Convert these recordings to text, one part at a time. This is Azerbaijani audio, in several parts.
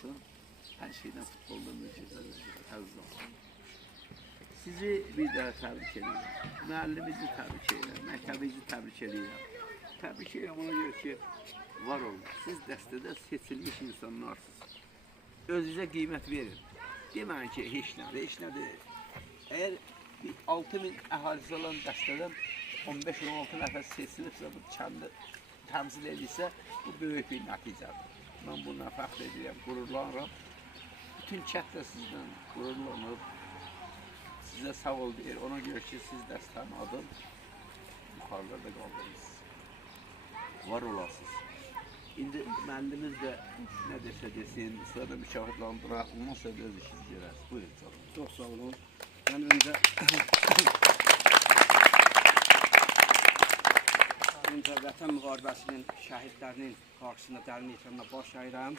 olsun. Her şeyden futbolda mücadele olsun. Sizi bir daha tebrik ediyorum. Müellimizi tebrik ediyorum. Mektebizi tebrik ediyorum. Tebrik ediyorum ona göre ki var olun. Siz dəstədə seçilmiş insanlarsınız. Özünüze kıymet verin. Demeyin ki hiç nedir. Eğer 6000 əhalisi olan dəstədən 15-16 nəfər seçilibsə, bu kəndi təmsil edirsə, bu böyük bir nəticədir. Mən bundan fəxr edirəm, qururlanıram. Bütün kətlə sizdən qururlanıb, sizə sağ ol deyir. Ona görə ki, siz dəstənin adım yuxarılarda qaldınız. Var olasınız. İndi müəllimiz də nə desə desin, sonra müşahidlandıra, ondan sonra da öz işiniz görərsiniz. Buyurun canım. Çok sağ olun. Ben önce Vətən müharibəsinin şəhidlərinin qarşısında dərin ehtiramla baş əyirəm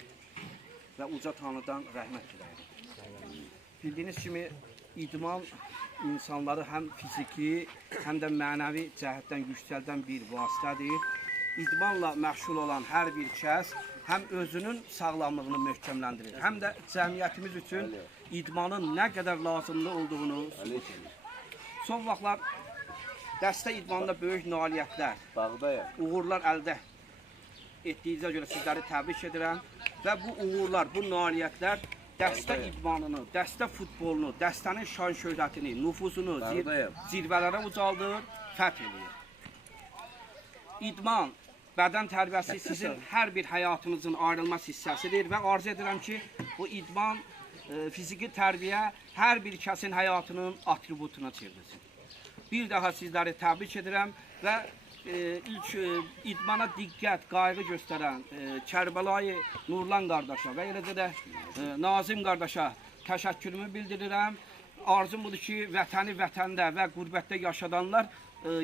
və uca Tanrıdan rəhmət diləyirəm. Bildiyiniz kimi idman insanları həm fiziki, həm də mənəvi cəhətdən yüksəldən bir vasitədir. İdmanla məşğul olan hər bir kəs həm özünün sağlamlığını möhkəmləndirir, həm də cəmiyyətimiz üçün idmanın nə qədər lazımlı olduğunu sübut edir. Son vaxtlar dəstə idmanında böyük nailiyyətlər, uğurlar əldə etdiyinizə görə sizləri təbrik edirəm və bu uğurlar, bu nailiyyətlər dəstə idmanını, dəstə futbolunu, dəstənin şan şöhrətini, nüfuzunu zirvələrə ucaldır, fəth edir. İdman, bədən tərbiyəsi sizin hər bir həyatınızın ayrılmaz hissəsidir və arzu edirəm ki, bu idman, fiziki tərbiyə hər bir kəsin həyatının atributuna çevrilsin. Bir daha sizləri təbrik edirəm və ilk idmana diqqət, qayğı göstərən Kərbəlayı Nurlan qardaşa və eləcə də Nazim qardaşa təşəkkürümü bildirirəm. Arzum budur ki, vətəni vətəndə və qürbətdə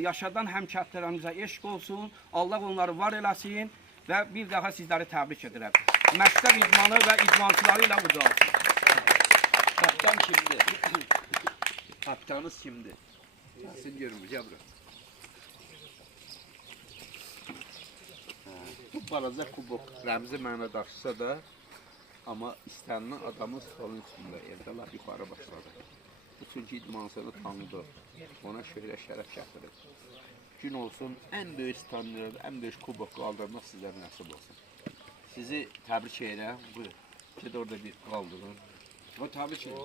yaşadan həmkərtlərimizə eşq olsun, Allah onları var eləsin və bir daha sizləri təbrik edirəm. Məktəb idmanı və idmançıları ilə ucalsın. Kaptan kimdir? Kaptanınız kimdir? Gelsin görün bu cabra. Bu balaca kubok rəmzi mənə daşısa da, amma istənilən adamın solun üstündə, evdə laf yuxarı başladı. Bu çünki idmansını tanıdı, ona şöhrət şərəf gətirir. Gün olsun, ən böyük standart, ən böyük kubok qaldırmaq sizlərə nəsib olsun. Sizi təbrik edirəm. Buyurun. Ged orada bir qaldırın. O təbrik edirəm.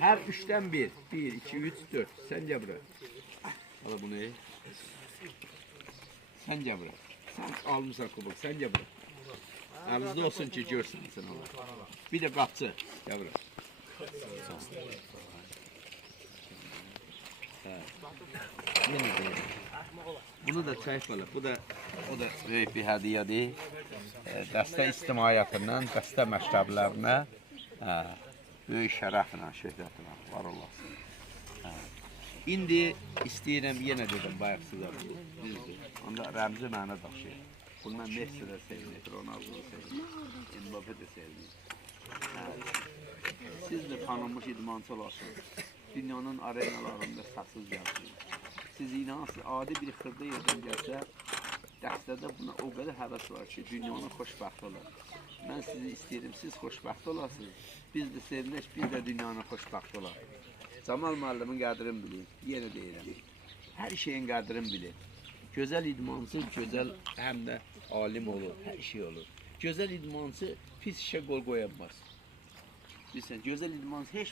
Her üçten bir. 1, 2, 3, 4. Sen gel buraya. Al bunu. Sen gel buraya. Sen almışsan kubuk. Sen gel buraya. Elinizde olsun ki görsün sen onu. Bir de kapçı. Gel buraya. Yine de. Bunu da çayf alır. O da büyük bir hediyedir. Dəstə ictimaiyyətindən, dəstə məktəblərinə böyük şərəflə, şöhrətlə var olasın. İndi istəyirəm, yenə dedim, bayaq sizə düzdür. Onda rəmzi mənə daşıyır. Bundan Messi də sevinir, Ronaldo da sevinir, Mbappe də sevinir. Siz də tanınmış idmançı olasınız. Dünyanın arenalarında səssiz gəlsiniz. Siz inansınız, adi bir xırda yerdən gəlsə, dəstədə buna o qədər həvəs var ki, dünyanın xoşbəxt olar. Mən sizi istəyirəm, siz xoşbəxt olasınız. Biz də sevinək, biz də dünyanın xoşbəxt olar. Camal müəllimin qədrini bilin, yenə deyirəm. Hər şeyin qədrini bilin. Gözəl idmançı, gözəl həm də alim olur, hər şey olur. Gözəl idmançı pis işə qol qoyamaz. Bilsən, gözəl idmançı heç